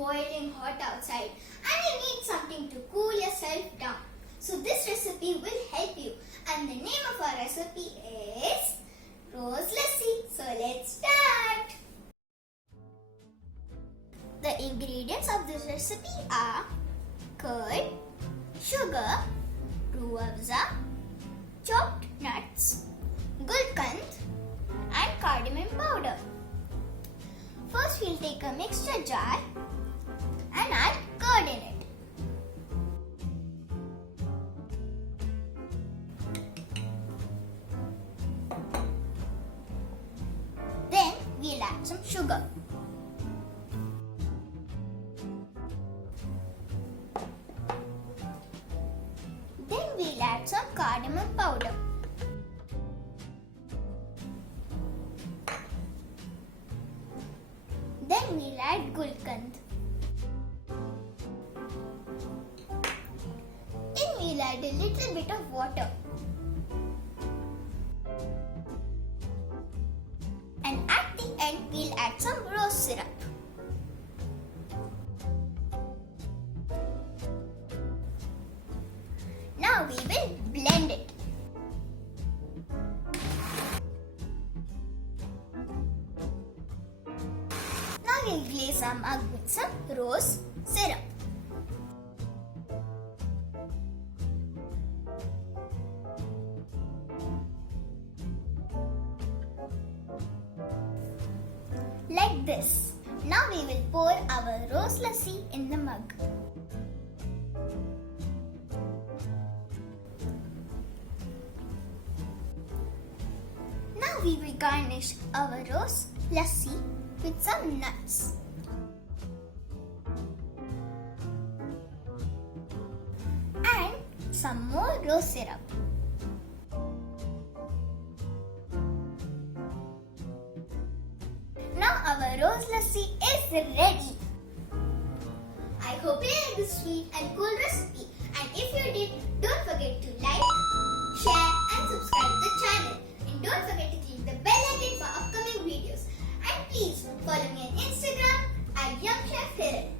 boiling hot outside and you need something to cool yourself down. So this recipe will help you, and the name of our recipe is Rose Lassi. So let's start. The ingredients of this recipe are curd, sugar, ruafza, chopped nuts, gulkand and cardamom powder. First we'll take a mixture jar and add curd in it. Then we'll add some sugar. Then we'll add some cardamom powder. Then we'll add gulkand. Then we'll add a little bit of water. And at the end we'll add some rose syrup. Now we will blend it. Now we'll glaze our mug with some rose syrup. Like this. Now we will pour our rose lassi in the mug. Now we will garnish our rose lassi with some nuts. And some more rose syrup. Now our rose lassi is ready. I hope you like this sweet and cool recipe, and if you did, don't forget to like, share and subscribe to the channel. And don't forget to click the bell icon for upcoming videos. And please follow me on Instagram at Young Chef Hiral.